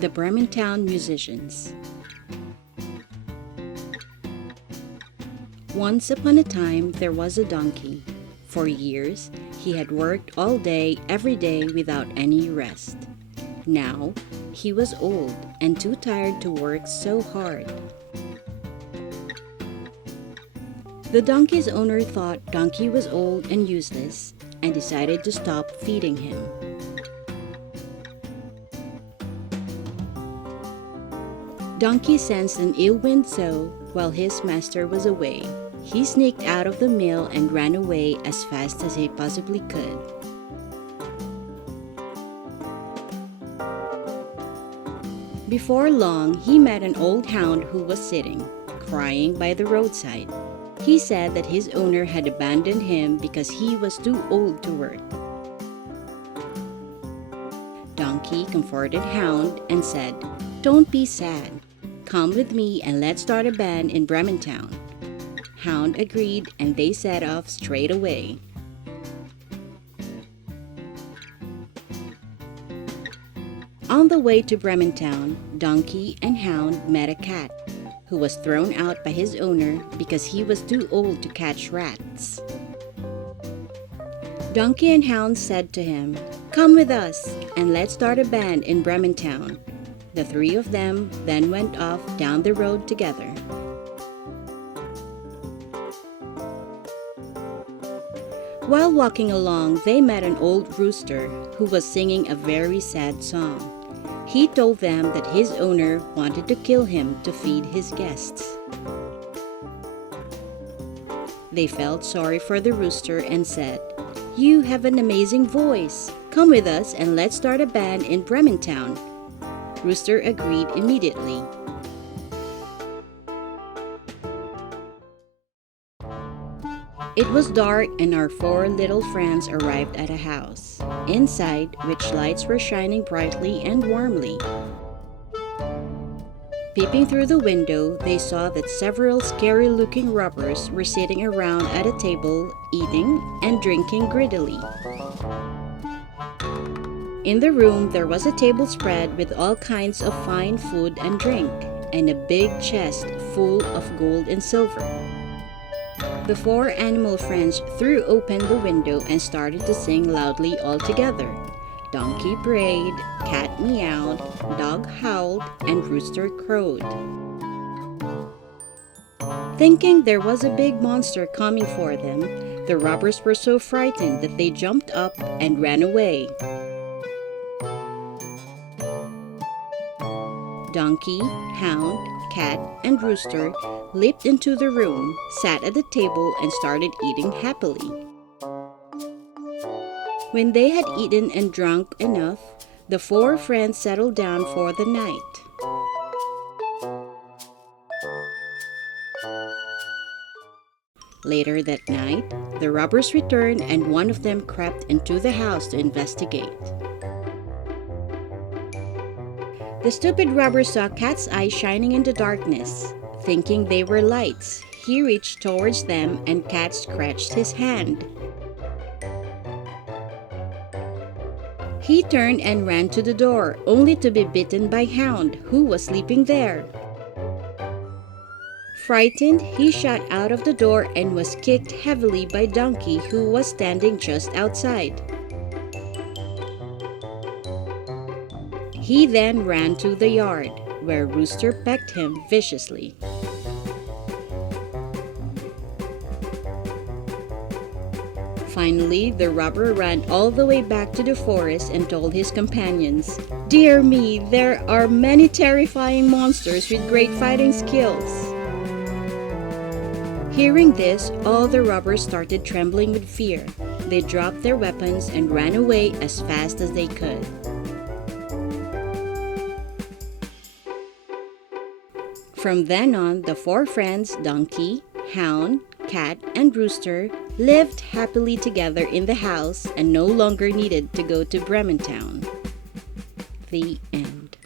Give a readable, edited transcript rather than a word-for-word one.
The Brementown Musicians. Once upon a time, there was a donkey. For years, he had worked all day, every day without any rest. Now, he was old and too tired to work so hard. The donkey's owner thought Donkey was old and useless and decided to stop feeding him. Donkey sensed an ill wind, so while his master was away, he sneaked out of the mill and ran away as fast as he possibly could. Before long, he met an old hound who was sitting, crying by the roadside. He said that his owner had abandoned him because he was too old to work. Donkey comforted Hound and said, "Don't be sad. Come with me and let's start a band in Brementown." Hound agreed and they set off straight away. On the way to Brementown, Donkey and Hound met a cat who was thrown out by his owner because he was too old to catch rats. Donkey and Hound said to him, "Come with us and let's start a band in Brementown." The three of them then went off down the road together. While walking along, they met an old rooster who was singing a very sad song. He told them that his owner wanted to kill him to feed his guests. They felt sorry for the rooster and said, "You have an amazing voice. Come with us and let's start a band in Brementown." Rooster agreed immediately. It was dark and our four little friends arrived at a house, inside which lights were shining brightly and warmly. Peeping through the window, they saw that several scary-looking robbers were sitting around at a table, eating and drinking greedily. In the room, there was a table spread with all kinds of fine food and drink, and a big chest full of gold and silver. The four animal friends threw open the window and started to sing loudly all together. Donkey brayed, cat meowed, dog howled, and rooster crowed. Thinking there was a big monster coming for them, the robbers were so frightened that they jumped up and ran away. Donkey, Hound, Cat, and Rooster leaped into the room, sat at the table, and started eating happily. When they had eaten and drunk enough, the four friends settled down for the night. Later that night, the robbers returned and one of them crept into the house to investigate. The stupid robber saw Cat's eyes shining in the darkness. Thinking they were lights, he reached towards them and Cat scratched his hand. He turned and ran to the door, only to be bitten by Hound, who was sleeping there. Frightened, he shot out of the door and was kicked heavily by Donkey, who was standing just outside. He then ran to the yard, where Rooster pecked him viciously. Finally, the robber ran all the way back to the forest and told his companions, "Dear me, there are many terrifying monsters with great fighting skills." Hearing this, all the robbers started trembling with fear. They dropped their weapons and ran away as fast as they could. From then on, the four friends, Donkey, Hound, Cat, and Rooster, lived happily together in the house and no longer needed to go to Brementown. The end.